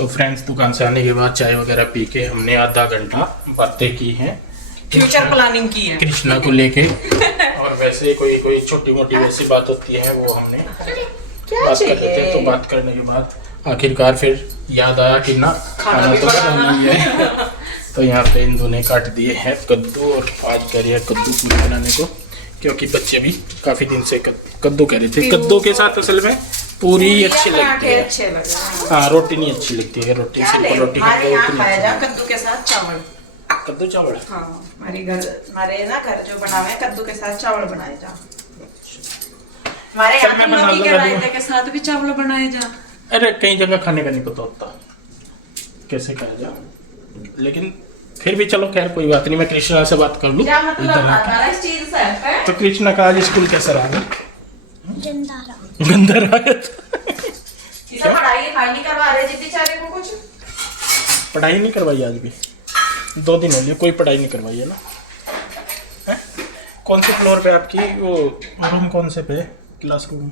तो फ्रेंड्स दुकान से आने के बाद चाय वगैरह पी के हमने आधा घंटा बातें की हैं, फ्यूचर प्लानिंग की है कृष्णा को लेके। और वैसे कोई छोटी मोटी वैसी बात होती है वो हमने बात कर लेते हैं। तो बात करने के बाद आखिरकार फिर याद आया कि ना खाना तो बनाना ही है। तो यहाँ पे इंदु ने काट दिए हैं कद्दू और आज कर रही है कद्दू पूरी बनाने को, क्योंकि बच्चे भी काफी दिन से कद्दू कह रहे थे। कद्दू के साथ असल में पूरी अच्छी लगती है, हाँ रोटी नहीं अच्छी लगती है। रोटी सिंपल रोटी कद्दू के साथ चावल, कद्दू चावल। हाँ हमारे ना घर जो बना हुआ है कद्दू के साथ चावल बनाए जा। हमारे यहाँ तो लौकी के रायते के साथ भी चावल बनाए जा। अरे कई जगह खाने का नहीं पता होता कैसे खाया जा, लेकिन फिर भी चलो खैर कोई बात नहीं। मैं कृष्णा से बात कर लूँ। तो कृष्णा का आज स्कूल कैसा रहा? गंदा रहा। पढ़ाई नहीं करवा रहे जी बेचारे को कुछ। पढ़ाई नहीं करवाई आज भी, 2 दिन हो गए कोई पढ़ाई नहीं करवाई है ना। है? कौन से फ्लोर पे आपकी वो रूम, कौन से पे क्लास रूम?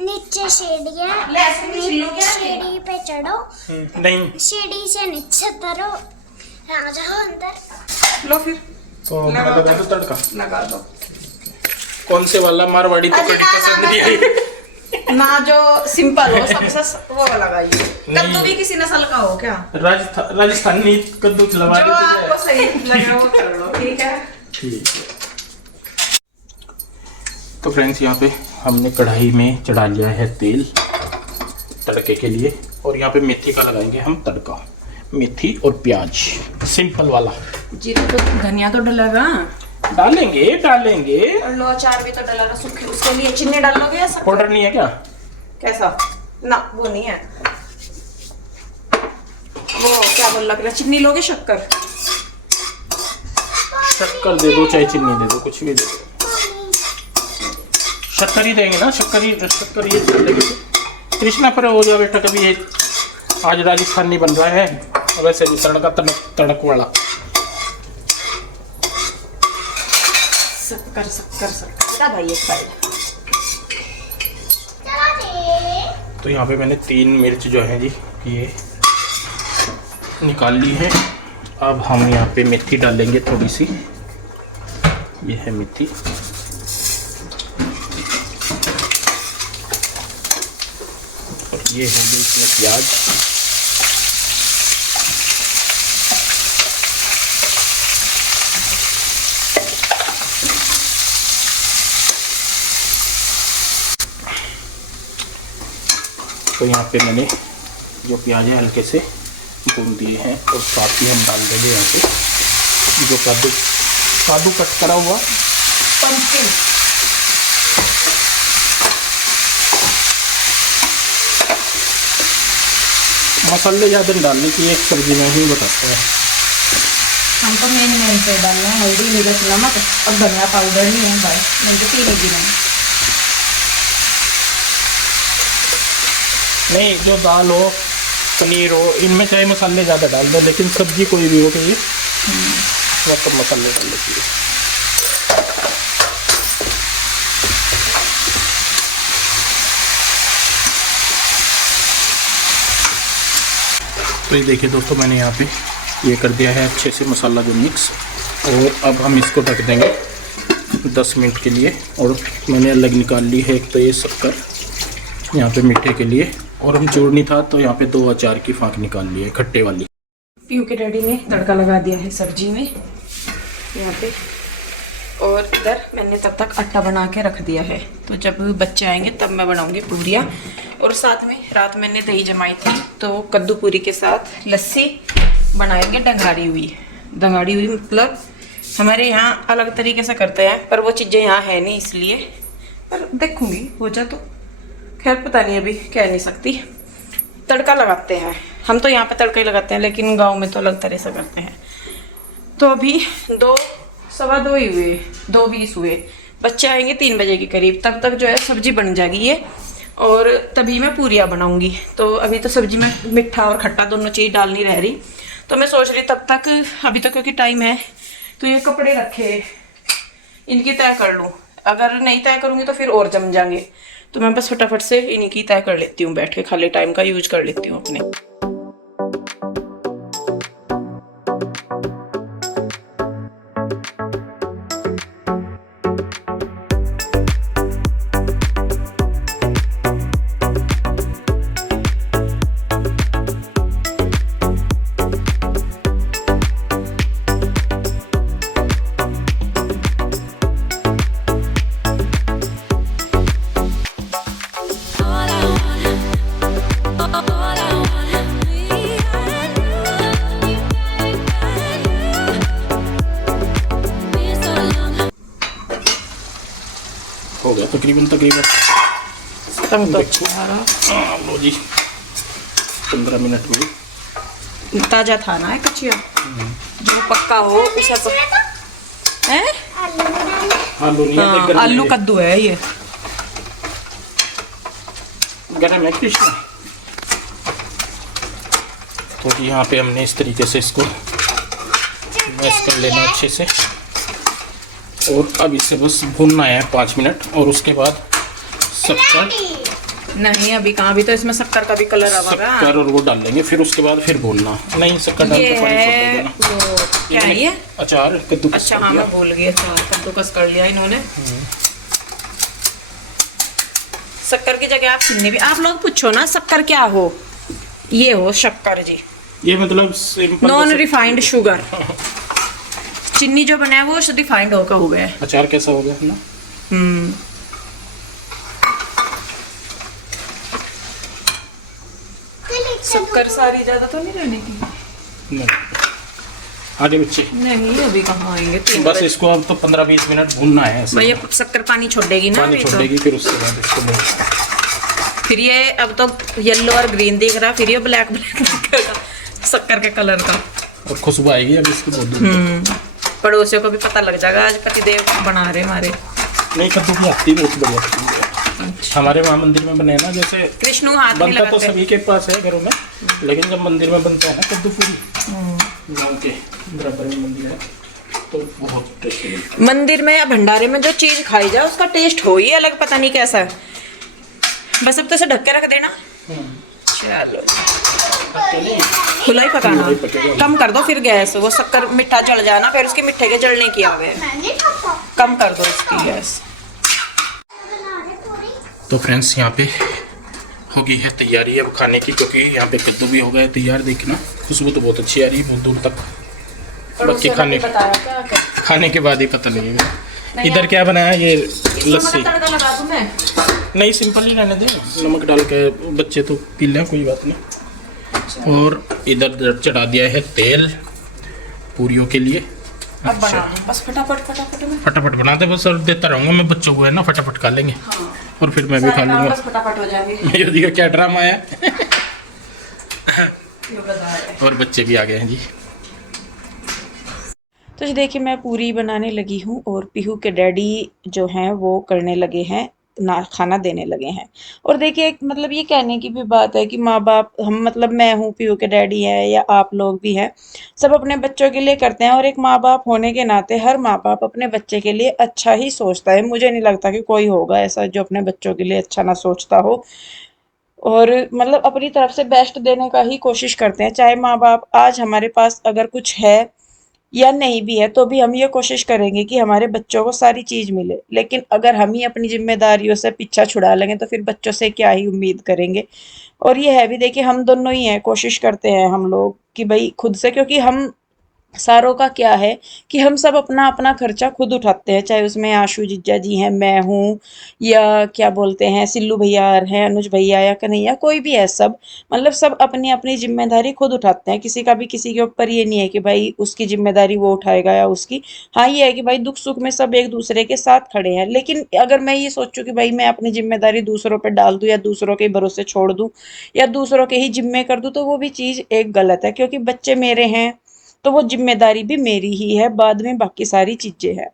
नीचे सीढ़ी है, सीढ़ी पे चढ़ो। नहीं, सीढ़ी से नीचे उतरो, आ जाओ अंदर। लो फिर तो लगा दो तड़का, लगा दो। कौन से वाला? मारवाड़ी तो कड़ी पसंद नहीं आई ना, जो सिंपल हो सबसे वो लगाइए। कद्दू भी किसी नस्ल का हो क्या? राजस्थानी कद्दू खिलवा जो आपको सही लगे वो कर लो, ठीक है। ठीक है। तो फ्रेंड्स यहाँ पे हमने कढ़ाई में चढ़ा लिया है तेल तड़के के लिए, और यहाँ पे मेथी का लगाएंगे हम तड़का। मेथी और प्याज सिंपल वाला। जीरा तो धनिया तो डलेगा, डालेंगे। और लो अचार भी तो डलेगा सूखे। उसके लिए चीनी डालोगे या शक्कर? पाउडर नहीं है क्या? कैसा? ना वो नहीं है। वो क्या बोल लग रहा? चीनी लोगे शक्कर? शक्कर दे दो चाहे चीनी दे दो, कुछ भी दे दो। शक्कर ही देंगे ना, शक्कर ये डालेंगे। कृष्णा पर हो जाए बेटा कभी। ये आज राजस्थानी बन रहा है, वैसे भी तड़का तड़क वाला। शक्कर भाई एक साइड। तो यहाँ पे मैंने 3 मिर्च जो है जी ये निकाल ली है। अब हम यहाँ पे मेथी डालेंगे थोड़ी सी, ये है मेथी। और ये हो गई इसमें प्याज। तो यहाँ पे मैंने जो प्याज है हल्के से भून दिए हैं, और साथ ही हम डाल देंगे यहाँ पे जो काजू कट करा हुआ पंपकिन। मसाले ज़्यादा नहीं डालने की, एक सब्जी में ही बताते हैं। हम तो मेन पे डालना है हल्दी, मिर्च, नमक और धनिया पाउडर नहीं है भाई, नहीं तो पीलेगी नहीं। जो दाल हो पनीर हो इनमें चाहे मसाले ज़्यादा डाल दो, लेकिन सब्जी कोई भी हो कि तो मसाले डाल लेती है। तो ये देखिए दोस्तों, मैंने यहाँ पे ये कर दिया है अच्छे से मसाला जो मिक्स, और अब हम इसको ढक देंगे 10 मिनट के लिए। और मैंने अलग निकाल ली है एक तो ये शक्कर यहाँ पे मीठे के लिए, और हम चूरनी था तो यहाँ पे 2 अचार की फाँक निकाल ली है खट्टे वाली। पीयू के डैडी ने तड़का लगा दिया है सब्जी में यहाँ पे, और इधर मैंने तब तक आटा बना के रख दिया है। तो जब बच्चे आएंगे तब मैं बनाऊंगी पूरियाँ। और साथ में रात मैंने दही जमाई थी, तो कद्दू पूरी के साथ लस्सी बनाएंगे डंगाड़ी हुई मतलब हमारे यहाँ अलग तरीके से करते हैं, पर वो चीज़ें यहाँ है नहीं, इसलिए पर देखूंगी हो जा तो। खैर पता नहीं, अभी कह नहीं सकती। तड़का लगाते हैं हम तो यहाँ पे, तड़का ही लगाते हैं, लेकिन गांव में तो अलग तरह से करते हैं। तो अभी 2:15 ही हुए, 2:20 हुए। बच्चे आएंगे 3 बजे के करीब, तब तक जो है सब्जी बन जाएगी ये, और तभी मैं पूरियाँ बनाऊंगी। तो अभी तो सब्जी में मीठा और खट्टा दोनों चीज़ डालनी रह रही। तो मैं सोच रही तब तक, अभी तो क्योंकि टाइम है, तो ये कपड़े रखे इनकी तय कर लूँ। अगर नहीं तय करूँगी तो फिर और जम जाएंगे। तो मैं बस फटाफट से इन्हीं की तय कर लेती हूँ, बैठ के खाली टाइम का यूज कर लेती हूँ अपने। हो गया तकरीबन लो जी 15 मिनट हुए। ताजा था ना कचिया, जो पक्का हो उसे है। आलू नहीं है, गर्म आलू है। कद्दू है ये। गरम है कृष्णा। तो यहाँ पे हमने इस तरीके से इसको मैश कर लेना अच्छे से, और अब इसे बस भूनना है 5 मिनट, और उसके बाद शक्कर नहीं अभी कहाँ, अभी तो इसमें शक्कर का भी कलर आएगा। शक्कर और वो डाल देंगे, फिर उसके बाद फिर भूनना। नहीं शक्कर डाल ये के पानी छोड़ है देना। वो क्या है ये? अचार कद्दू। अच्छा हाँ मैं भूल गई, अचार कद्दूकस कर लिया इन्होंने। शक्कर की जगह आप चीनी भी, आप लोग पूछो ना शक्कर क्या हो। ये हो शक्कर जी, ये मतलब सिंपल नॉन रिफाइंड शुगर। चीनी जो बना है वो रिफाइंड होकर हुआ है। अचार कैसा हो गया ना। शक्कर सारी ज्यादा तो नहीं रहने की। नहीं आगे बच्चे नहीं अभी कहाँ आएंगे, 3 बस बजे। इसको अब तो 15-20 मिनट भूनना है ऐसे। भाई ये शक्कर पानी छोड़ेगी ना पानी अभी तो। छोड़ेगी, फिर उसके बाद इसको भूनना। फिर ये अब तो येलो और ग्रीन दिख रहा, फिर ये ब्लैक ब्लैक शक्कर के कलर का। और खुशबू आएगी अब इसको बहुत। पड़ोसियों को भी पता लग जाएगा आज पतिदेव बना रहे हमारे। नहीं कद्दू की आती बहुत बढ़िया पसंद है। हमारे वहाँ मंदिर में बने ना, जैसे कृष्णु हाथ नहीं बनता तो लगाते। सभी के पास है घरों में, लेकिन जब मंदिर में बनता है ना कद्दू पूरी, गाँव के बराबर में मंदिर है, तो बहुत टेस्टी। मंदिर में या भंडारे में जो चीज खाई जाए उसका टेस्ट हो ही अलग, पता नहीं कैसा है। बस अब तो इसे ढक के रख देना। चलो खुला ही पकाना, खुला ही पकेगा। कम कर दो फिर गैस, वो शक्कर मिठा जल जाना, फिर उसके मिठे के जलने की आवे। कम कर दो इसकी गैस। तो फ्रेंड्स यहाँ पे हो गई है तैयारी अब खाने की, क्योंकि यहाँ पे कद्दू भी हो गया तैयार। देखना खुशबू तो बहुत अच्छी आ रही है बहुत दूर तक। बाकी खाने के बाद ही पता लगेगा। इधर क्या बनाया ये लस्सी। तड़का लगा दूं मैं? नहीं सिंपल ही रहने दे, नमक डाल के बच्चे तो पी लें कोई बात नहीं। और इधर चढ़ा दिया है तेल पूरियों के लिए। अब बना दूं बस फटाफट में। फटाफट बनाते बस, और देता रहूँगा मैं बच्चों को, है ना, फटाफट खा लेंगे। और फिर मैं भी खा लूँगा। बस फटाफट हो जाएंगे। ये देखो क्या ड्रामा है। और बच्चे भी आ गए हैं जी। तो जी देखिए मैं पूरी बनाने लगी हूँ, और पीहू के डैडी जो हैं वो करने लगे हैं ना, खाना देने लगे हैं। और देखिए मतलब ये कहने की भी बात है कि माँ बाप, हम मतलब मैं हूँ, पीहू के डैडी है, या आप लोग भी हैं, सब अपने बच्चों के लिए करते हैं। और एक माँ बाप होने के नाते हर माँ बाप अपने बच्चे के लिए अच्छा ही सोचता है। मुझे नहीं लगता कि कोई होगा ऐसा जो अपने बच्चों के लिए अच्छा ना सोचता हो। और मतलब अपनी तरफ से बेस्ट देने का ही कोशिश करते हैं। चाहे माँ बाप आज हमारे पास अगर कुछ है या नहीं भी है, तो भी हम ये कोशिश करेंगे कि हमारे बच्चों को सारी चीज़ मिले। लेकिन अगर हम ही अपनी जिम्मेदारियों से पीछा छुड़ा लेंगे तो फिर बच्चों से क्या ही उम्मीद करेंगे। और ये है भी देखिए, हम दोनों ही हैं, कोशिश करते हैं हम लोग कि भाई खुद से, क्योंकि हम सारों का क्या है कि हम सब अपना अपना खर्चा खुद उठाते हैं। चाहे उसमें आशू जीजा जी हैं, मैं हूँ, या क्या बोलते हैं सिल्लू भैया हैं, अनुज भैया या कन्हैया, कोई भी है, सब मतलब सब अपनी अपनी जिम्मेदारी खुद उठाते हैं। किसी का भी किसी के ऊपर ये नहीं है कि भाई उसकी जिम्मेदारी वो उठाएगा या उसकी। हाँ ये है कि भाई दुख सुख में सब एक दूसरे के साथ खड़े हैं। लेकिन अगर मैं ये सोचूं कि भाई मैं अपनी जिम्मेदारी दूसरों पर डाल दूं, या दूसरों के भरोसे छोड़ दूं, या दूसरों के ही जिम्मे कर दूं, तो वो भी चीज़ एक गलत है। क्योंकि बच्चे मेरे हैं तो वो जिम्मेदारी भी मेरी ही है, बाद में बाकी सारी चीज़ें हैं।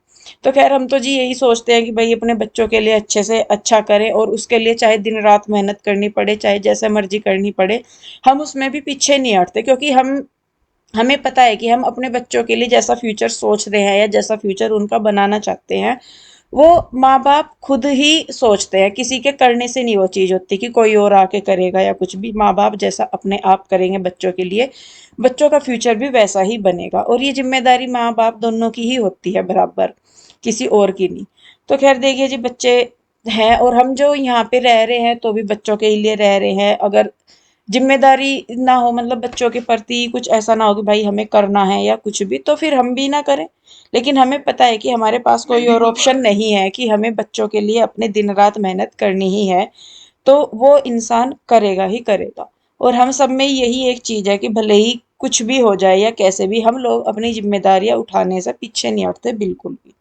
तो खैर हम तो जी यही सोचते हैं कि भाई अपने बच्चों के लिए अच्छे से अच्छा करें, और उसके लिए चाहे दिन रात मेहनत करनी पड़े, चाहे जैसे मर्जी करनी पड़े, हम उसमें भी पीछे नहीं हटते। क्योंकि हमें पता है कि हम अपने बच्चों के लिए जैसा फ्यूचर सोच रहे हैं या जैसा फ्यूचर उनका बनाना चाहते हैं, वो माँ बाप खुद ही सोचते हैं, किसी के करने से नहीं वो चीज़ होती कि कोई और आके करेगा या कुछ भी। माँ बाप जैसा अपने आप करेंगे बच्चों के लिए, बच्चों का फ्यूचर भी वैसा ही बनेगा। और ये जिम्मेदारी माँ बाप दोनों की ही होती है बराबर, किसी और की नहीं। तो खैर देखिए जी, बच्चे हैं और हम जो यहाँ पे रह रहे हैं तो भी बच्चों के लिए रह रहे हैं। अगर जिम्मेदारी ना हो, मतलब बच्चों के प्रति कुछ ऐसा ना हो कि भाई हमें करना है या कुछ भी, तो फिर हम भी ना करें। लेकिन हमें पता है कि हमारे पास कोई और ऑप्शन नहीं है, कि हमें बच्चों के लिए अपने दिन रात मेहनत करनी ही है, तो वो इंसान करेगा ही करेगा। और हम सब में यही एक चीज है कि भले ही कुछ भी हो जाए या कैसे भी, हम लोग अपनी जिम्मेदारियां उठाने से पीछे नहीं हटते बिल्कुल भी।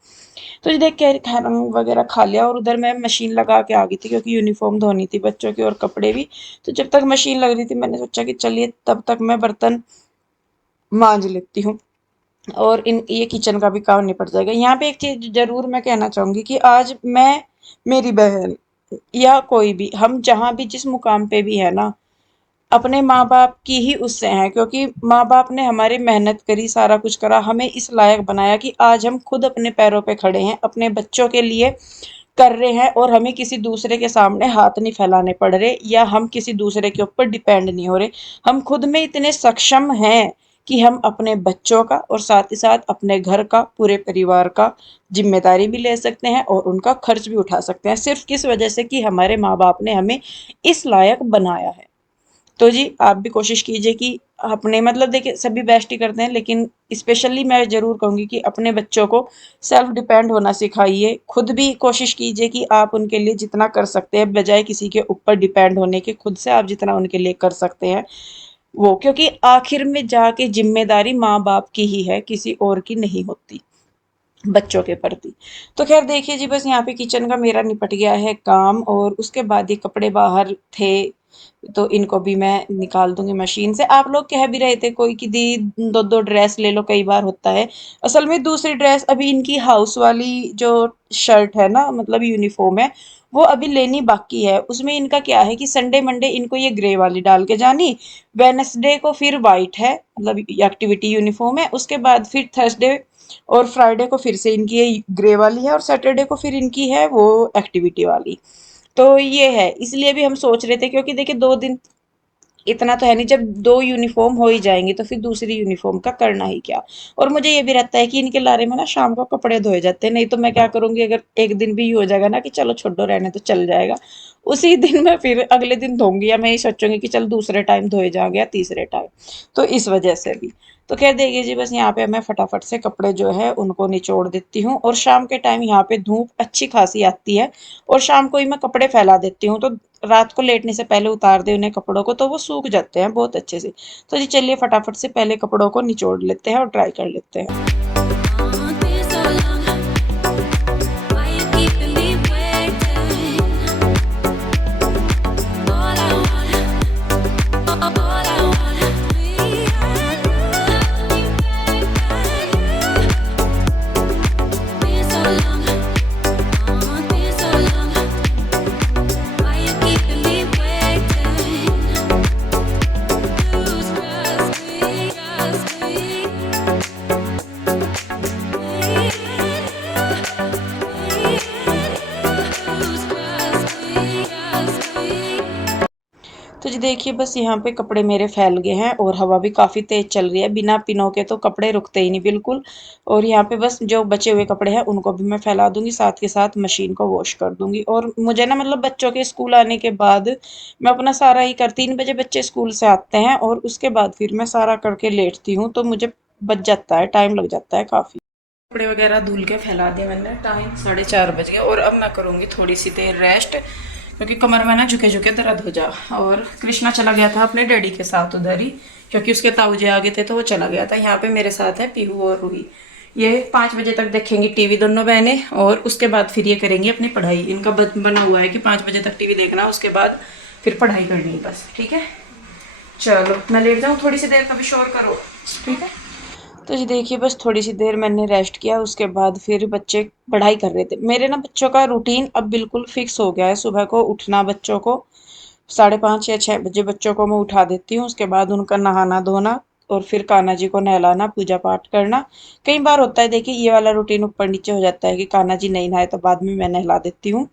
तो ये देख के खाना वगैरह खा लिया और उधर मैं मशीन लगा के आ गई थी, क्योंकि यूनिफॉर्म धोनी थी बच्चों की और कपड़े भी। तो जब तक मशीन लग रही थी मैंने सोचा कि चलिए तब तक मैं बर्तन मांज लेती हूँ और इन ये किचन का भी काम निपट जाएगा। यहाँ पे एक चीज जरूर मैं कहना चाहूंगी कि आज मैं, मेरी बहन या कोई भी, हम जहाँ भी जिस मुकाम पे भी है ना, अपने माँ बाप की ही उससे हैं। क्योंकि माँ बाप ने हमारी मेहनत करी, सारा कुछ करा, हमें इस लायक बनाया कि आज हम खुद अपने पैरों पे खड़े हैं, अपने बच्चों के लिए कर रहे हैं, और हमें किसी दूसरे के सामने हाथ नहीं फैलाने पड़ रहे या हम किसी दूसरे के ऊपर डिपेंड नहीं हो रहे। हम खुद में इतने सक्षम हैं कि हम अपने बच्चों का और साथ ही साथ अपने घर का, पूरे परिवार का जिम्मेदारी भी ले सकते हैं और उनका खर्च भी उठा सकते हैं, सिर्फ किस वजह से कि हमारे माँ बाप ने हमें इस लायक बनाया है। तो जी आप भी कोशिश कीजिए कि अपने, मतलब देखिए सभी बेस्ट ही करते हैं, लेकिन स्पेशली मैं ज़रूर कहूँगी कि अपने बच्चों को सेल्फ डिपेंड होना सिखाइए। खुद भी कोशिश कीजिए कि आप उनके लिए जितना कर सकते हैं, बजाय किसी के ऊपर डिपेंड होने के, खुद से आप जितना उनके लिए कर सकते हैं वो, क्योंकि आखिर में जाके जिम्मेदारी माँ बाप की ही है, किसी और की नहीं होती बच्चों के प्रति। तो खैर देखिए जी, बस यहाँ पे किचन का मेरा निपट गया है काम, और उसके बाद ये कपड़े बाहर थे तो इनको भी मैं निकाल दूंगी मशीन से। आप लोग कह भी रहे थे कोई कि दी दो दो ड्रेस ले लो, कई बार होता है। असल में दूसरी ड्रेस अभी इनकी हाउस वाली जो शर्ट है ना, मतलब यूनिफॉर्म है, वो अभी लेनी बाकी है। उसमें इनका क्या है कि संडे मंडे इनको ये ग्रे वाली डाल के जानी, वेनसडे को फिर वाइट है, मतलब एक्टिविटी यूनिफॉर्म है, उसके बाद फिर थर्सडे और फ्राइडे को फिर से इनकी ये ग्रे वाली है, और सैटरडे को फिर इनकी है वो एक्टिविटी वाली। तो ये है, इसलिए भी हम सोच रहे थे, क्योंकि देखिए 2 दिन इतना तो है नहीं, जब 2 यूनिफॉर्म हो ही जाएंगी तो फिर दूसरी यूनिफॉर्म का करना ही क्या। और मुझे ये भी रहता है कि इनके लारे में ना शाम को कपड़े धोए जाते हैं, नहीं तो मैं क्या करूंगी, अगर एक दिन भी हो जाएगा ना कि चलो छोड़ो रहने तो चल जाएगा, उसी दिन मैं फिर अगले दिन धोऊंगी, या मैं ये सोचूंगी कि चल दूसरे टाइम धोए जाएंगे या तीसरे टाइम। तो इस वजह से भी। तो कह देखिए जी, बस यहाँ पे मैं फटाफट से कपड़े जो है उनको निचोड़ देती हूँ, और शाम के टाइम यहाँ पे धूप अच्छी खासी आती है, और शाम को ही मैं कपड़े फैला देती हूँ, तो रात को लेटने से पहले उतार दे उन्हें कपड़ों को तो वो सूख जाते हैं बहुत अच्छे से। तो जी चलिए फटाफट से पहले कपड़ों को निचोड़ लेते हैं और ड्राई कर लेते हैं। तो जी देखिए, बस यहाँ पे कपड़े मेरे फैल गए हैं और हवा भी काफ़ी तेज़ चल रही है, बिना पिनों के तो कपड़े रुकते ही नहीं बिल्कुल। और यहाँ पे बस जो बचे हुए कपड़े हैं उनको भी मैं फैला दूंगी, साथ के साथ मशीन को वॉश कर दूंगी। और मुझे ना, मतलब बच्चों के स्कूल आने के बाद मैं अपना सारा ही 3 बजे बच्चे स्कूल से आते हैं, और उसके बाद फिर मैं सारा करके लेटती हूँ, तो मुझे बच जाता है, टाइम लग जाता है काफ़ी। कपड़े वगैरह धुल के फैला दिए मैंने, टाइम 4:30 बज गए, और अब मैं करूँगी थोड़ी सी देर रेस्ट, क्योंकि कमर में ना झुके झुके दर्द हो जा। और कृष्णा चला गया था अपने डैडी के साथ उधर ही, क्योंकि उसके ताऊजी आ गए थे तो वो चला गया था। यहाँ पे मेरे साथ है पीहू और रूही, ये 5 बजे तक देखेंगी टीवी दोनों बहनें, और उसके बाद फिर ये करेंगी अपनी पढ़ाई। इनका बना हुआ है कि 5 बजे तक टीवी देखना, उसके बाद फिर पढ़ाई करनी है बस। ठीक है, चलो मैं लेट जाऊँ थोड़ी सी देर, कभी शोर करो, ठीक है। तो जी देखिए, बस थोड़ी सी देर मैंने रेस्ट किया, उसके बाद फिर बच्चे पढ़ाई कर रहे थे। मेरे ना बच्चों का रूटीन अब बिल्कुल फिक्स हो गया है, सुबह को उठना, बच्चों को 5:30 या 6 बजे बच्चों को मैं उठा देती हूँ, उसके बाद उनका नहाना धोना, और फिर कान्हा जी को नहलाना, पूजा पाठ करना। कई बार होता है देखिए ये वाला रूटीन ऊपर नीचे हो जाता है कि कान्हा जी नहीं नहाए तो बाद में मैं नहला देती हूँ।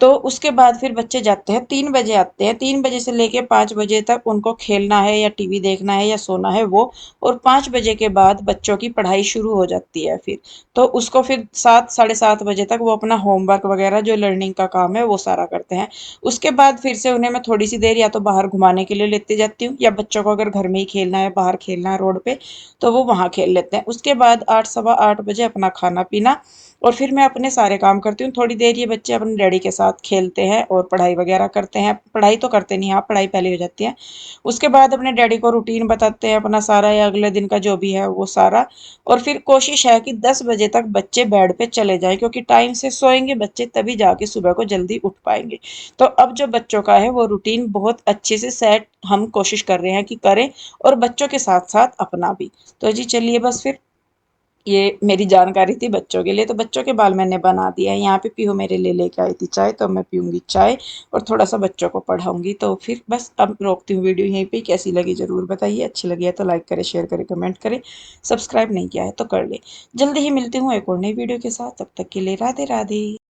तो उसके बाद फिर बच्चे जाते हैं, 3 बजे आते हैं, 3 बजे से लेके 5 बजे तक उनको खेलना है या टीवी देखना है या सोना है वो। और 5 बजे के बाद बच्चों की पढ़ाई शुरू हो जाती है फिर। तो उसको फिर 7 साढ़े 7 बजे तक वो अपना होमवर्क वगैरह जो लर्निंग का काम है वो सारा करते हैं। उसके बाद फिर से उन्हें मैं थोड़ी सी देर या तो बाहर घुमाने के लिए लेते जाती हूँ, या बच्चों को अगर घर में ही खेलना है, बाहर खेलना है रोड पे, तो वो वहाँ खेल लेते हैं। उसके बाद 8 सवा 8 बजे अपना खाना पीना, और फिर मैं अपने सारे काम करती हूँ। थोड़ी देर ये बच्चे अपने डैडी के साथ खेलते हैं और पढ़ाई वगैरह करते हैं। पढ़ाई तो करते नहीं, हाँ पढ़ाई पहले हो जाती है। उसके बाद अपने डैडी को रूटीन बताते हैं अपना सारा, या अगले दिन का जो भी है वो सारा। और फिर कोशिश है कि 10 बजे तक बच्चे बेड पे चले जाएं, क्योंकि टाइम से सोएंगे बच्चे तभी जाके सुबह को जल्दी उठ पाएंगे। तो अब जो बच्चों का है वो रूटीन बहुत अच्छे से सेट हम कोशिश कर रहे हैं कि करें, और बच्चों के साथ साथ अपना भी। तो जी चलिए, बस फिर ये मेरी जानकारी थी बच्चों के लिए। तो बच्चों के बाल मैंने बना दिया है। यहाँ पे पीहू मेरे लिए लेके आई थी चाय, तो मैं पीऊंगी चाय और थोड़ा सा बच्चों को पढ़ाऊंगी। तो फिर बस अब रोकती हूँ वीडियो यहीं पे। कैसी लगी ज़रूर बताइए, अच्छी लगी है तो लाइक करें, शेयर करें, कमेंट करें। सब्सक्राइब नहीं किया है तो कर ले। जल्दी ही मिलती हूँ एक और नई वीडियो के साथ, तब तक के लिए राधे राधे।